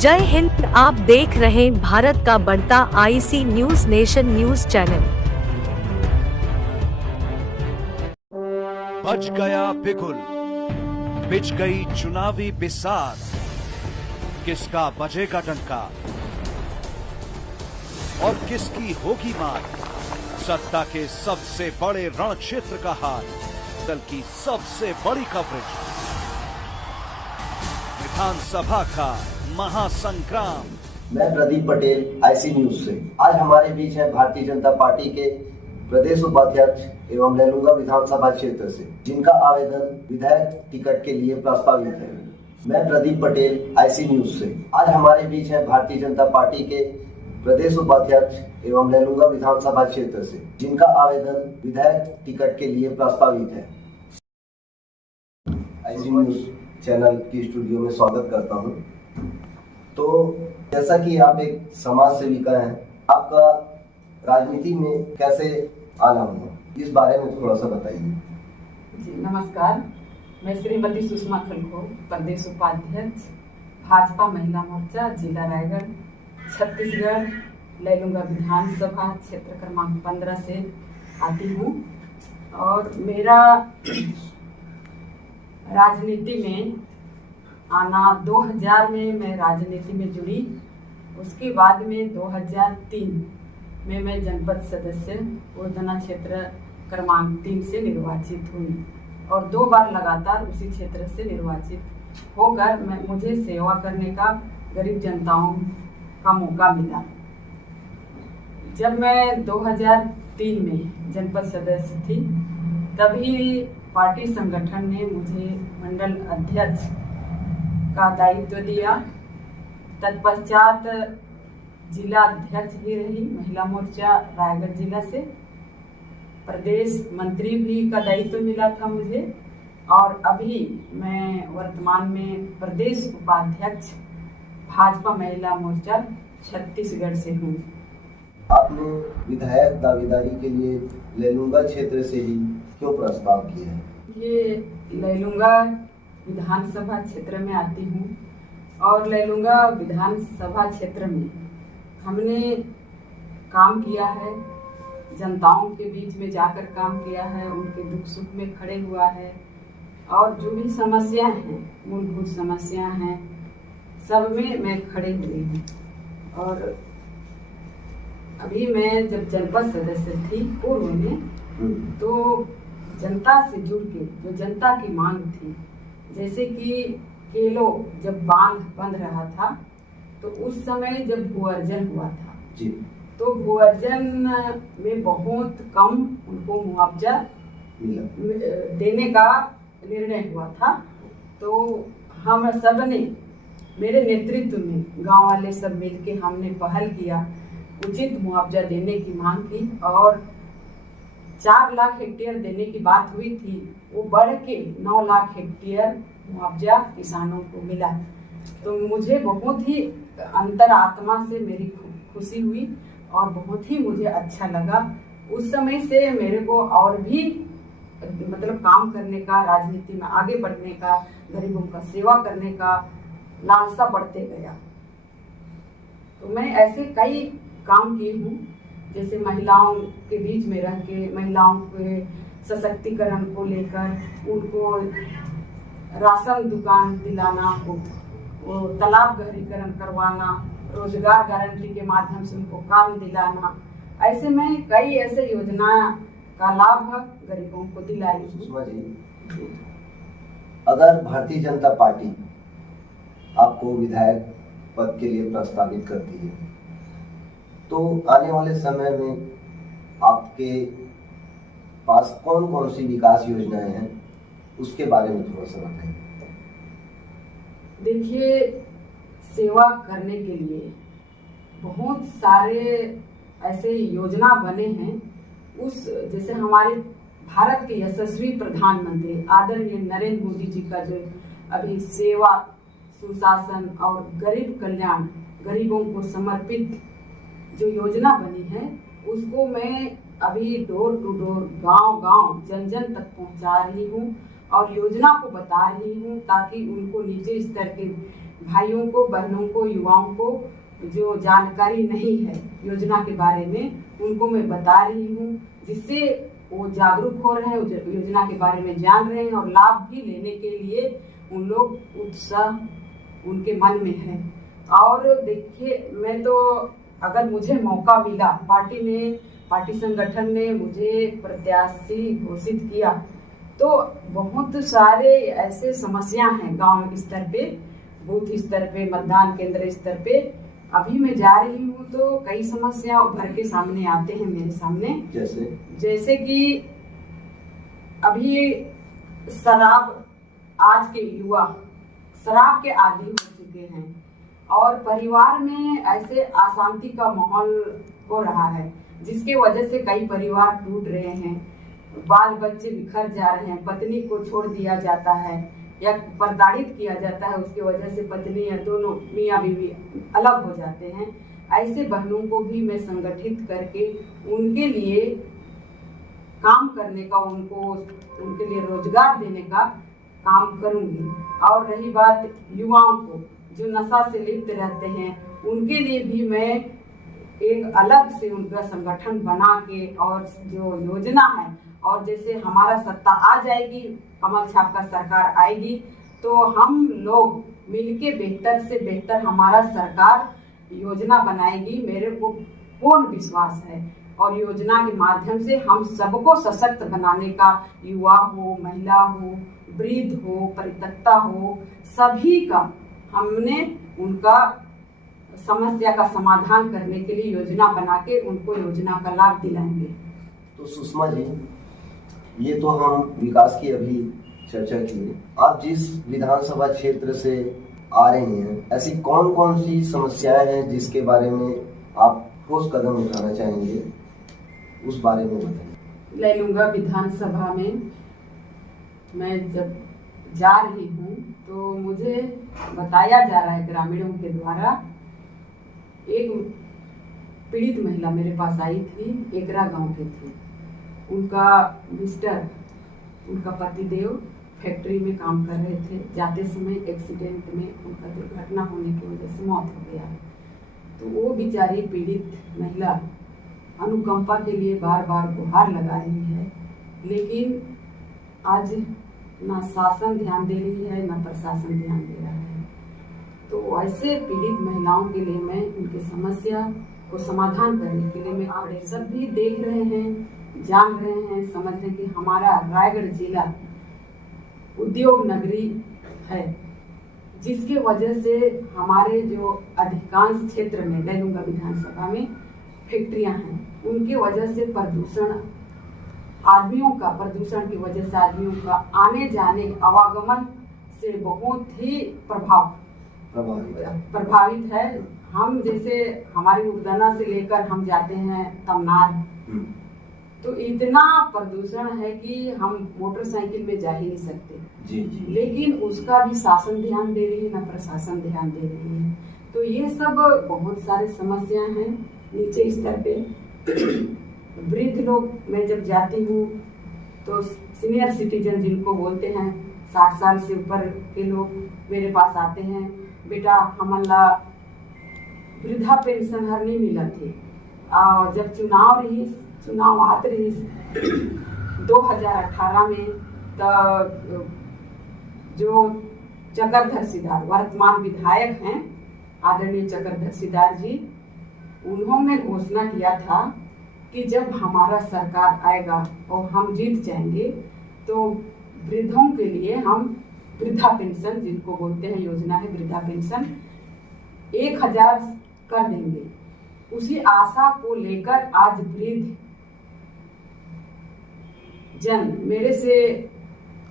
जय हिंद। आप देख रहे भारत का बढ़ता IC news nation news channel. बज गया बिगुल, बिछ गई चुनावी बिसात, किसका बजेगा डंका और किसकी होगी मात। सत्ता के सबसे बड़े रण क्षेत्र का हाल, दल की सबसे बड़ी कवरेज, विधानसभा का महासंग्राम। मैं प्रदीप पटेल, आईसी न्यूज से। आज हमारे बीच है भारतीय जनता पार्टी के प्रदेश उपाध्यक्ष एवं लैलूंगा विधानसभा क्षेत्र से, जिनका आवेदन विधायक टिकट के लिए प्रस्तावित है। मैं प्रदीप पटेल, आईसी न्यूज से। आज हमारे बीच है भारतीय जनता पार्टी के प्रदेश उपाध्यक्ष एवं लैलूंगा विधानसभा क्षेत्र से, जिनका आवेदन विधायक टिकट के लिए प्रस्तावित है। आईसी न्यूज चैनल की स्टूडियो में स्वागत करता हूं। तो जैसा कि आप एक समाज सेविका हैं, आपका राजनीति में कैसे आना हुआ, इस बारे में थोड़ा सा बताइए। जी नमस्कार, मैं श्रीमती सुषमा खलखो, प्रदेश उपाध्यक्ष भाजपा महिला मोर्चा जिला रायगढ़ छत्तीसगढ़, लैलूंगा विधानसभा क्षेत्र क्रमांक 15 से आती हूँ। और मेरा राजनीति में आना 2000 में मैं राजनीति में जुड़ी। उसके बाद में 2003 में मैं जनपद सदस्य उर्दना क्षेत्र क्रमांक 3 से निर्वाचित हुई और 2 बार लगातार उसी क्षेत्र से निर्वाचित होकर मुझे सेवा करने का गरीब जनताओं का मौका मिला। जब मैं 2003 में जनपद सदस्य थी, तभी पार्टी संगठन ने मुझे मंडल अध्यक्ष का दायित्व दिया। तत्पश्चात जिला अध्यक्ष भी रही महिला मोर्चा रायगढ़ जिला से। प्रदेश मंत्री भी का दायित्व मिला था मुझे और अभी मैं वर्तमान में प्रदेश उपाध्यक्ष भाजपा महिला मोर्चा छत्तीसगढ़ से हूँ। आपने विधायक दावेदारी के लिए लैलूंगा क्षेत्र से ही क्यों प्रस्ताव किया है? ये लैलूंगा विधानसभा क्षेत्र में आती हूँ और लैलूंगा विधानसभा क्षेत्र में हमने काम किया है, जनताओं के बीच में जाकर काम किया है, उनके दुख सुख में खड़े हुआ है और जो भी समस्याएं हैं, मूलभूत समस्याएं हैं, सब में मैं खड़े हुई हूँ। और अभी मैं जब जनपद सदस्य थी पूर्व में, तो जनता से जुड़ के जो जनता की मांग थी, जैसे कि केलो जब बांध बंद रहा था, तो उस समय जब भूअर्जन हुआ था जी, तो भूअर्जन में बहुत कम उनको मुआवजा देने का निर्णय हुआ था। तो हम सब ने, मेरे नेतृत्व में गांव वाले सब मिलके हमने पहल किया, उचित मुआवजा देने की मांग की और 4 लाख हेक्टेयर देने की बात हुई थी, वो बढ़ के 9 लाख हेक्टेयर मुआवजा किसानों को मिला। तो मुझे बहुत ही अंतरात्मा से मेरी खुशी हुई और बहुत ही मुझे अच्छा लगा। उस समय से मेरे को और भी मतलब काम करने का, राजनीति में आगे बढ़ने का, गरीबों का सेवा करने का लालसा बढ़ते गया। तो मैं ऐसे कई काम की हूँ, जैसे महिलाओं के बीच में रह के महिलाओं के सशक्तिकरण को लेकर उनको राशन दुकान दिलाना, वो तालाब गहरीकरण करवाना, रोजगार गारंटी के माध्यम से उनको काम दिलाना, ऐसे में कई ऐसे योजना का लाभ गरीबों को दिलाई। सुषमा जी, अगर भारतीय जनता पार्टी आपको विधायक पद के लिए प्रस्तावित करती है, तो आने वाले समय में आपके पास कौन कौन सी विकास योजनाएं हैं, उसके बारे में थोड़ा सा बताइए। देखिए, सेवा करने के लिए बहुत सारे ऐसे योजना बने हैं। जैसे हमारे भारत के यशस्वी प्रधानमंत्री आदरणीय नरेंद्र मोदी जी का जो अभी सेवा, सुशासन और गरीब कल्याण, गरीबों को समर्पित जो योजना बनी है, उसको मैं अभी डोर टू डोर, गांव-गांव, जन जन तक पहुंचा रही हूं और योजना को बता रही हूं, ताकि उनको नीचे स्तर के भाइयों को, बहनों को, युवाओं को जो जानकारी नहीं है योजना के बारे में, उनको मैं बता रही हूँ, जिससे वो जागरूक हो रहे हैं, योजना के बारे में जान रहे हैं और लाभ भी लेने के लिए उन लोग उत्साह उनके मन में है। और देखिए, मैं तो अगर मुझे मौका मिला, पार्टी संगठन ने मुझे प्रत्याशी घोषित किया, तो बहुत सारे ऐसे समस्या हैं गांव स्तर पे, बूथ स्तर पे, मतदान केंद्र स्तर पे। अभी मैं जा रही हूँ तो कई समस्या उभर के सामने आते हैं मेरे सामने। जैसे कि अभी शराब, आज के युवा शराब के आदी हो चुके हैं और परिवार में ऐसे अशांति का माहौल हो रहा है, जिसके वजह से कई परिवार टूट रहे हैं, बाल बच्चे बिखर जा रहे हैं, पत्नी को छोड़ दिया जाता है या प्रताड़ित किया जाता है, उसकी वजह से पत्नी या दोनों मियाँ बीवी अलग हो जाते हैं। ऐसे बहनों को भी मैं संगठित करके उनके लिए काम करने का, उनके लिए रोजगार देने का काम करूंगी। और रही बात युवाओं को जो नशा से लिप्त रहते हैं, उनके लिए भी मैं एक अलग से उनका संगठन बना के, और जो योजना है, और जैसे हमारा सत्ता आ जाएगी, कमल छाप का सरकार आएगी, तो हम लोग मिलके बेहतर से बेहतर हमारा सरकार योजना बनाएगी। मेरे को पूर्ण विश्वास है और योजना के माध्यम से हम सबको सशक्त बनाने का, युवा हो, महिला हो, वृद्ध हो, परित्यक्ता हो, सभी का हमने उनका समस्या का समाधान करने के लिए योजना बना के उनको योजना का लाभ दिलाएंगे। तो सुषमा जी, ये तो हम विकास की अभी चर्चा की। आप जिस विधानसभा क्षेत्र से आ रही हैं, ऐसी कौन कौन सी समस्याएं हैं जिसके बारे में आप ठोस कदम उठाना चाहेंगे, उस बारे में बताइए। लैलूंगा विधानसभा में मैं जब जा रही हूँ तो मुझे बताया जा रहा है ग्रामीणों के द्वारा, एक पीड़ित महिला मेरे पास आई थी, एकरा गांव के थी। उनका मिस्टर, उनका पतिदेव फैक्ट्री में काम कर रहे थे, जाते समय एक्सीडेंट में उनका दुर्घटना होने की वजह से मौत हो गया। तो वो बेचारी पीड़ित महिला अनुकंपा के लिए बार बार गुहार लगा रही है, लेकिन आज ना शासन ध्यान दे रही है, ना प्रशासन ध्यान दे रहा है। तो ऐसे पीड़ित महिलाओं के लिए मैं उनकी समस्या को समाधान करने के लिए मैं आगे सब भी देख रहे हैं, जान रहे हैं, समझ रहे हैं कि हमारा रायगढ़ जिला उद्योग नगरी है, जिसके वजह से हमारे जो अधिकांश क्षेत्र में लैलूंगा विधानसभा में फैक्ट्रियां हैं, उनकी वजह से प्रदूषण की वजह से आदमियों का आने जाने, आवागमन से बहुत ही प्रभावित है। हम जैसे हमारी उड़दना से लेकर हम जाते हैं तमनार, तो इतना प्रदूषण है कि हम मोटरसाइकिल में जा ही नहीं सकते। जी जी। लेकिन उसका भी शासन ध्यान दे रही है, ना प्रशासन ध्यान दे रही है। तो ये सब बहुत सारे समस्याएं हैं नीचे स्तर पे। वृद्ध लोग, मैं जब जाती हूँ तो सीनियर सिटीजन जिनको बोलते हैं, 60 साल से ऊपर के लोग मेरे पास आते हैं, बेटा हमारा वृद्धा पेंशन हर नहीं मिला थी। और जब चुनाव आते रही 2018 में, तो जो चक्रधर सिदार वर्तमान विधायक हैं, आदरणीय चक्रधर सिदार जी, उन्होंने घोषणा किया था कि जब हमारा सरकार आएगा और हम जीत जाएंगे तो वृद्धों के लिए हम वृद्धा पेंशन, जिनको बोलते हैं योजना है वृद्धा पेंशन, 1000 कर देंगे। उसी आशा को लेकर आज वृद्ध जन मेरे से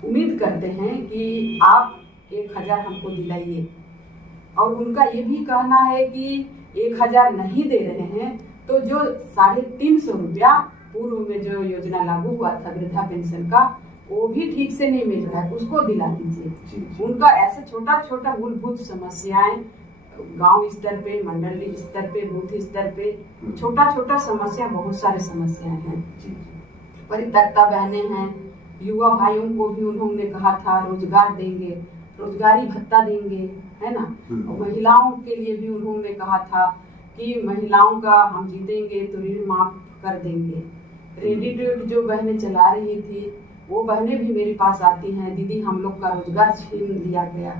उम्मीद करते हैं कि आप 1000 हमको दिलाइए। और उनका ये भी कहना है कि 1000 नहीं दे रहे हैं तो जो 350 रुपया पूर्व में जो योजना लागू हुआ था वृद्धा पेंशन का, वो भी ठीक से नहीं मिल रहा है, उसको दिला दीजिए। उनका ऐसे छोटा छोटा मूलभूत समस्याएं गांव स्तर पे, मंडल स्तर पे, बूथ स्तर पे, छोटा छोटा समस्या, बहुत सारी समस्याएं हैं। परित्यक्ता बहनें हैं, युवा भाइयों को भी उन्होंने कहा था रोजगार देंगे, रोजगारी भत्ता देंगे, है ना। और महिलाओं के लिए भी उन्होंने कहा था कि महिलाओं का हम जीतेंगे तो ऋण माफ कर देंगे। रेडिडेट जो बहनें चला रही थी वो बहनें भी मेरे पास आती हैं, दीदी हम लोग का रोजगार छीन लिया गया।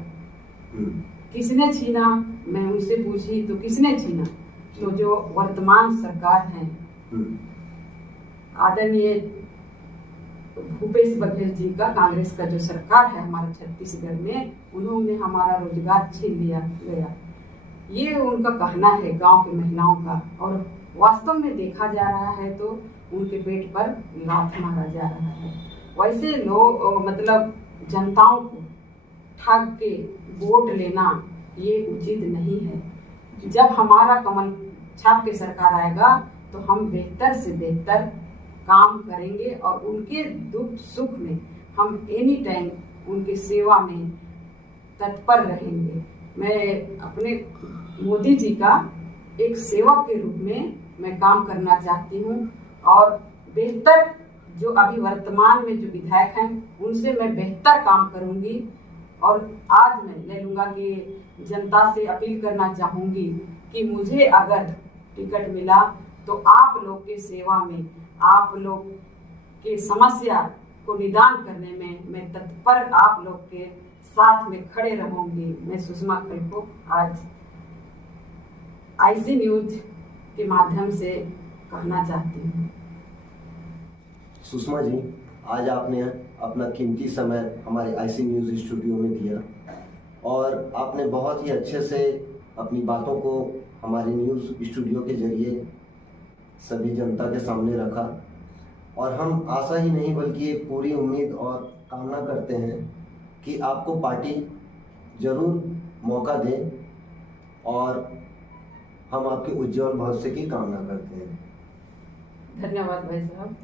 किसने छीना? मैं उनसे पूछी तो किसने छीना? तो जो वर्तमान सरकार है आदरणीय भूपेश बघेल जी का, कांग्रेस का जो सरकार है हमारे छत्तीसगढ़ में, उन्होंने हमारा रोजगार छीन लिया गया। ये उनका कहना है गांव की महिलाओं का, और वास्तव में देखा जा रहा है तो उनके पेट पर लात मारा जा रहा है। वैसे लोग मतलब जनताओं को ठग के वोट लेना ये उचित नहीं है। जब हमारा कमल छाप के सरकार आएगा तो हम बेहतर से बेहतर काम करेंगे और उनके दुख सुख में हम एनी टाइम उनके सेवा में तत्पर रहेंगे। मैं अपने मोदी जी का एक सेवक के रूप में मैं काम करना चाहती हूँ और बेहतर जो अभी वर्तमान में जो विधायक हैं उनसे मैं बेहतर काम करूँगी। और आज मैं लेलुंगा के जनता से अपील करना चाहूँगी कि मुझे अगर टिकट मिला तो आप लोग के सेवा में, आप लोग के समस्या को निदान करने में मैं तत्पर आप लोग के साथ में खड़े रहूंगी। मैं सुषमा खल को आज आईसी न्यूज के माध्यम से कहना चाहती हूँ। सुषमा जी, आज आपने अपना कीमती समय हमारे आईसी न्यूज स्टूडियो में दिया और आपने बहुत ही अच्छे से अपनी बातों को हमारे न्यूज स्टूडियो के जरिए सभी जनता के सामने रखा। और हम आशा ही नहीं बल्कि पूरी उम्मीद और कामना करते हैं कि आपको पार्टी जरूर मौका दे और हम आपके उज्जवल भविष्य की कामना करते हैं। धन्यवाद भाई साहब।